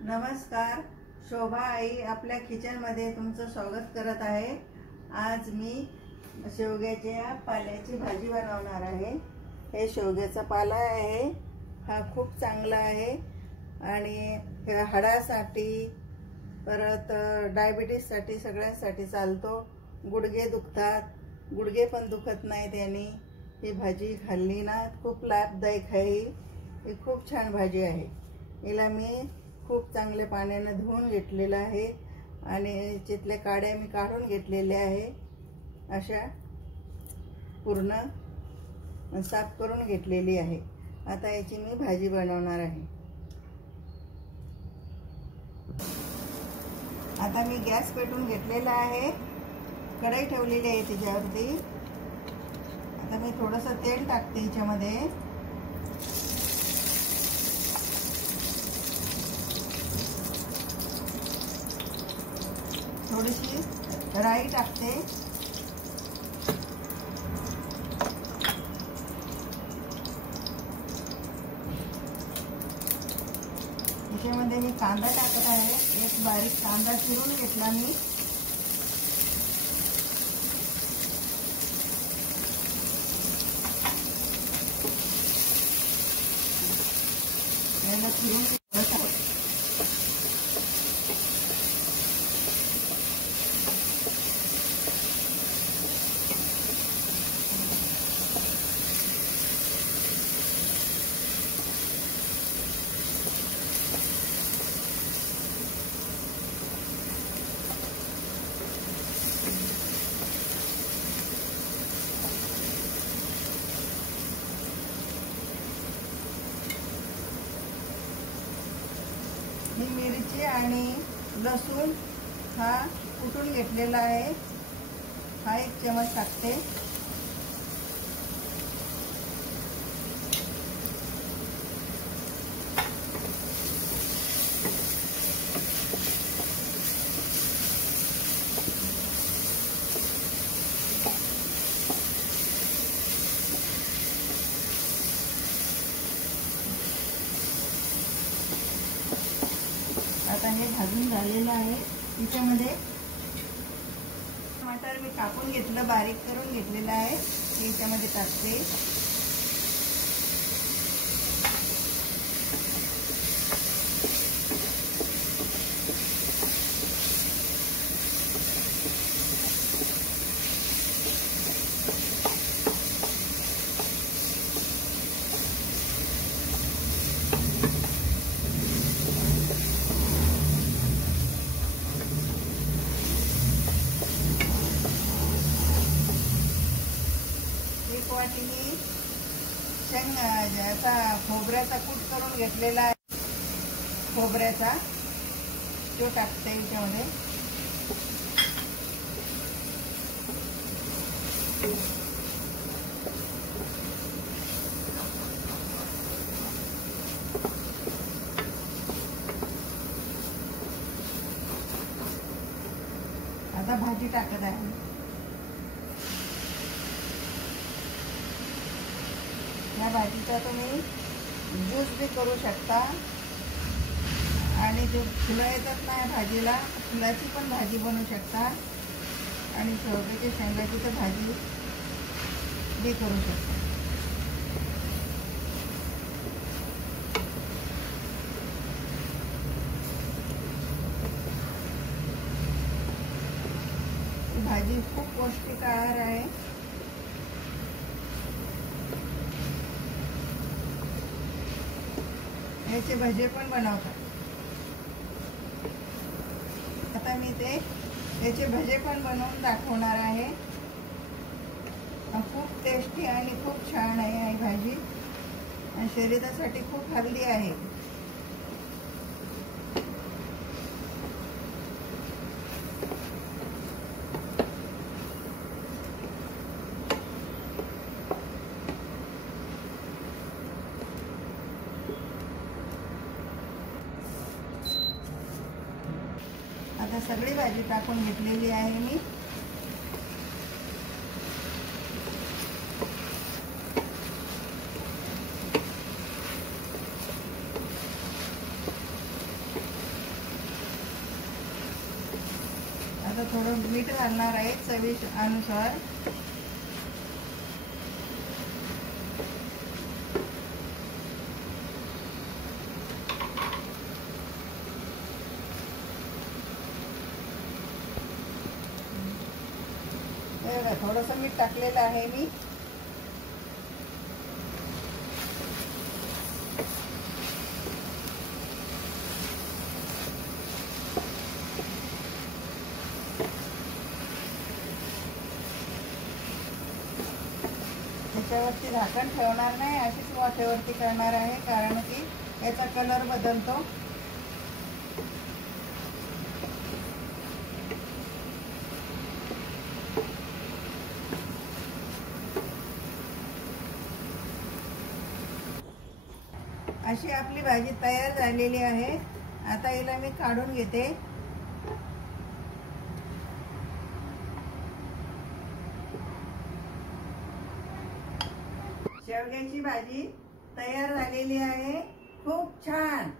नमस्कार, शोभा आई आपल्या किचनमध्ये तुमचं स्वागत करत आहे। आज मी शेवग्याच्या पाल्याची भाजी बनवणार आहे। हे शेवग्याचा पाला आहे, हा खूप चांगला आहे आणि हाडासाठी परत डायबिटीजसाठी सगळ्यांसाठी चालतो। गुडघे दुखतात, गुडघे पण दुखत नाही त्याने। ही भाजी खाल्ली ना खूप लाभदायक आहे। ही खूप छान भाजी आहे। हिला मी खूप चांगले पाण्याने धुवून घेतलेलं आहे आणि चितले काड्या मी काढून घेतलेले आहे। अशा पूर्ण साफ करून घेतलेली आहे। आता याची मी भाजी बनवणार आहे। आता मी गॅस पेटवून घेतलेला आहे, कढई ठेवलेली आहे त्याच्यावरती। आता मी थोडंसं तेल टाकते याच्यामध्ये। थोडीशी राई टाकते। याच्यामध्ये मी कांदा टाकत आहे। एक बारीक कांदा चिरून घेतला मी। याला चिरून ही मिरची आणि लसूण हा कुटून घेतलेला आहे, हा 1 चमच टाकते। आता हे भाजून झालेलं आहे। याच्यामध्ये टमाटर मी कापून घेतलं, बारीक करून घेतलेलं आहे, हे याच्यामध्ये टाकते। एक वाटी मी याचा खोबऱ्याचा कूट करून घेतलेला आहे, खोबऱ्याचा तो टाकते याच्यामध्ये। आता भाजी टाकत आहे। या भाजीचा तुम्ही ज्यूस भी करू शकता आणि जो फुलं येतात ना भाजीला, फुलाची पण भाजी बनवू शकता आणि शेवग्याच्या शेंगाची तर भाजी भी करू शकता। भाजी खूप पौष्टिक आहार आहे। याचे भजे पण बनवतात। आता मी ते याचे भजे पण बनवून दाखवणार आहे। खूप टेस्टी आणि खूप छान आहे ही भाजी आणि शरीरासाठी खूप हेल्दी आहे। आता सगळी भाजी टाकून घेतलेली आहे मी। थोडं मीठ घालणार आहे चवीनुसार. थोडंसं मीठ टाकलेलं आहे मी. त्याच्यावरती झाकण ठेवणार नाही, अशीच वाफेवरती करणार आहे, कारण की याचा कलर बदलतो. अशी आपली भाजी तयार झालेली आहे. आता हिला मी काढून घेते. शेवग्याची भाजी तयार झालेली आहे. खूप छान.